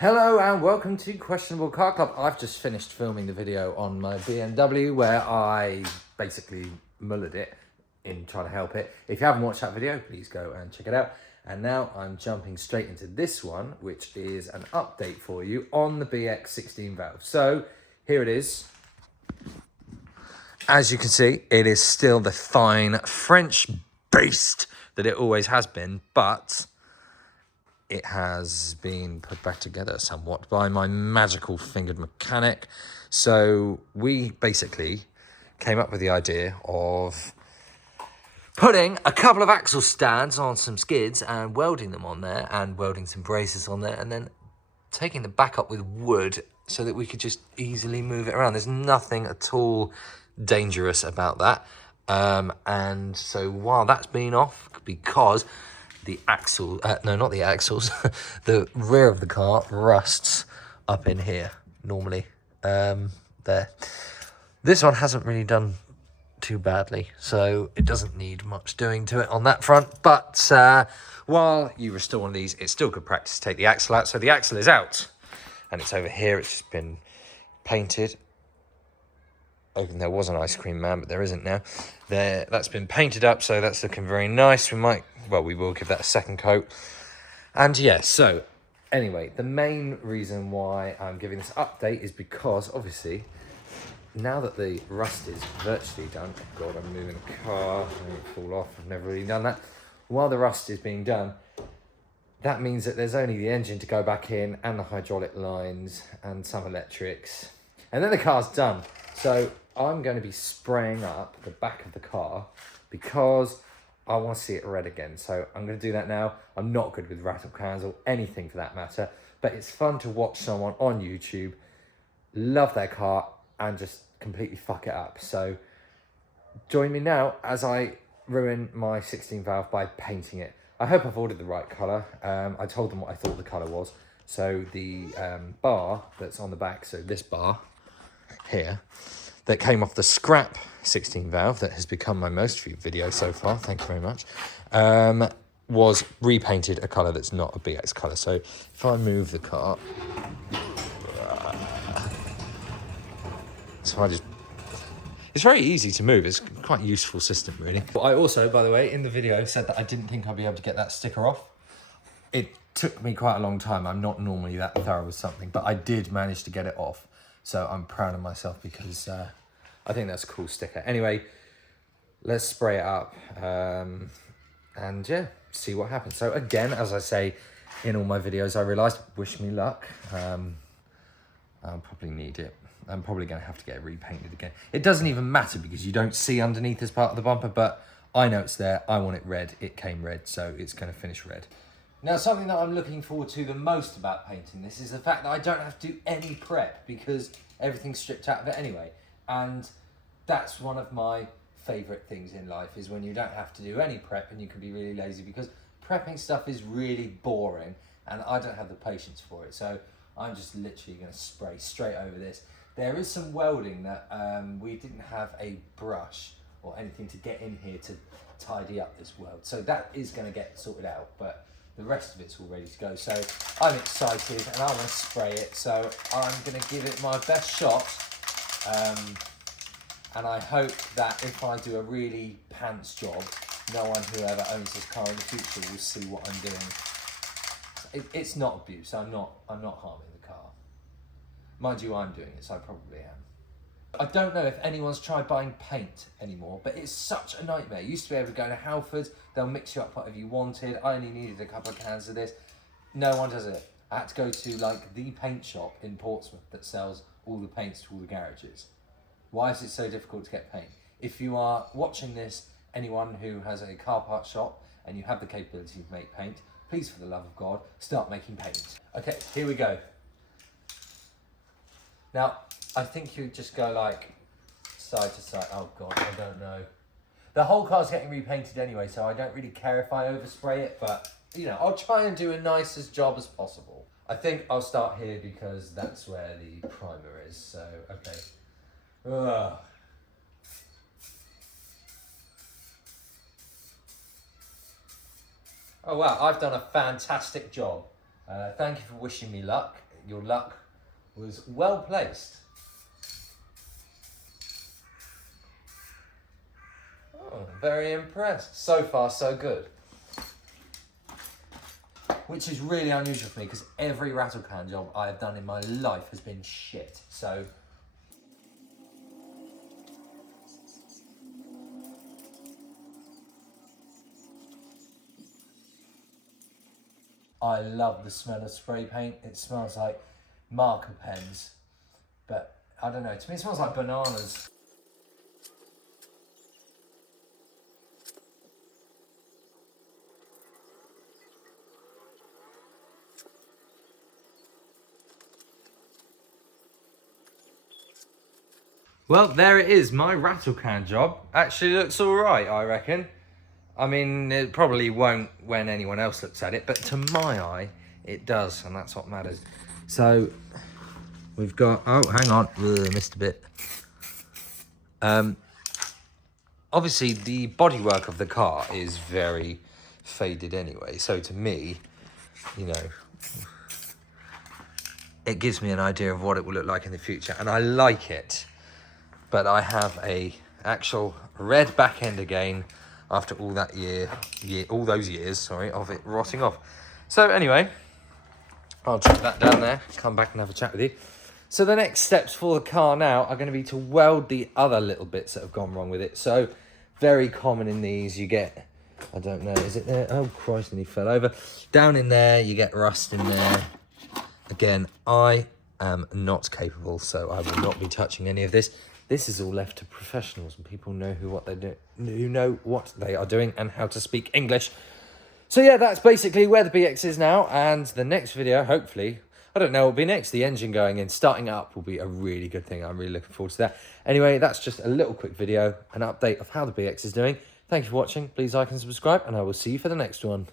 Hello and welcome to Questionable Car Club. I've just finished filming the video on my BMW where I basically mullered it in trying to help it. If you haven't watched that video, please go and check it out. And now I'm jumping straight into this one, which is an update for you on the BX 16 valve. So here it is. As you can see, it is still the fine French beast that it always has been, but it has been put back together somewhat by my magical fingered mechanic. So we basically came up with the idea of putting a couple of axle stands on some skids and welding them on there and welding some braces on there and then taking the back up with wood so that we could just easily move it around. There's nothing at all dangerous about that. And so while that's been off, because the axle, no, not the axles, the rear of the car rusts up in here normally. There. This one hasn't really done too badly, so it doesn't need much doing to it on that front. But while you restore one of these, it's still good practice to take the axle out. So the axle is out, and it's over here. It's just been painted. Oh, there was an ice cream man, but there isn't now. That's been painted up, so that's looking very nice. We will give that a second coat. And yeah, so anyway, the main reason why I'm giving this update is because obviously now that the rust is virtually done, oh God, I'm moving the car, I'm going to fall off, I've never really done that. While the rust is being done, that means that there's only the engine to go back in and the hydraulic lines and some electrics. And then the car's done. So I'm going to be spraying up the back of the car because I want to see it red again. So I'm going to do that now. I'm not good with rattle cans or anything for that matter, but it's fun to watch someone on YouTube love their car and just completely fuck it up. So join me now as I ruin my 16 valve by painting it. I hope I've ordered the right colour. I told them what I thought the colour was. So the bar that's on the back, so this bar here, that came off the scrap 16 valve that has become my most viewed video so far, thank you very much, was repainted a colour that's not a BX colour. So if I move the car, it's very easy to move. It's quite a useful system, really. But I also, by the way, in the video said that I didn't think I'd be able to get that sticker off. It took me quite a long time. I'm not normally that thorough with something, but I did manage to get it off. So I'm proud of myself because I think that's a cool sticker. Anyway, let's spray it up and yeah, see what happens. So again, as I say in all my videos, I realised, wish me luck. I'll probably need it. I'm probably going to have to get it repainted again. It doesn't even matter because you don't see underneath this part of the bumper, but I know it's there. I want it red. It came red, so it's going to finish red. Now, something that I'm looking forward to the most about painting this is the fact that I don't have to do any prep because everything's stripped out of it anyway. And that's one of my favourite things in life, is when you don't have to do any prep and you can be really lazy, because prepping stuff is really boring and I don't have the patience for it. So I'm just literally going to spray straight over this. There is some welding that we didn't have a brush or anything to get in here to tidy up this weld. So that is going to get sorted out, but the rest of it's all ready to go. So I'm excited and I want to spray it. So I'm going to give it my best shot. And I hope that if I do a really pants job, no one who ever owns this car in the future will see what I'm doing. It's not abuse. I'm not harming the car. Mind you, I'm doing it, so I probably am. I don't know if anyone's tried buying paint anymore, but it's such a nightmare. You used to be able to go to Halfords, they'll mix you up whatever you wanted. I only needed a couple of cans of this. No one does it. I had to go to like the paint shop in Portsmouth that sells all the paints to all the garages. Why is it so difficult to get paint? If you are watching this, anyone who has a car part shop and you have the capability to make paint, please, for the love of God, start making paint. Okay, here we go. Now, I think you just go like side to side. Oh God, I don't know. The whole car's getting repainted anyway, so I don't really care if I overspray it, but you know, I'll try and do a nicest job as possible. I think I'll start here because that's where the primer is, so okay. Ugh. Oh wow, I've done a fantastic job. Thank you for wishing me luck. your luck was well placed. Oh, very impressed. So far, so good. Which is really unusual for me because every rattle can job I have done in my life has been shit. So I love the smell of spray paint. It smells like marker pens, but I don't know, to me it smells like bananas. Well, there it is, my rattle can job. Actually looks all right, I reckon. I mean, it probably won't when anyone else looks at it, but to my eye, it does, and that's what matters. So, we've got, oh, hang on, missed a bit. Obviously, the bodywork of the car is very faded anyway, so to me, you know, it gives me an idea of what it will look like in the future, and I like it. But I have a actual red back end again after all that all those years, of it rotting off. So anyway, I'll chuck that down there, come back and have a chat with you. So the next steps for the car now are going to be to weld the other little bits that have gone wrong with it. So very common in these, you get, I don't know, is it there? Oh Christ, and he fell over. Down in there, you get rust in there. Again, I am not capable, so I will not be touching any of this. This is all left to professionals and people who know what they are doing and how to speak English. So yeah, that's basically where the BX is now. And the next video, hopefully, I don't know what will be next. The engine going in, starting up will be a really good thing. I'm really looking forward to that. Anyway, that's just a little quick video, an update of how the BX is doing. Thank you for watching. Please like and subscribe, and I will see you for the next one.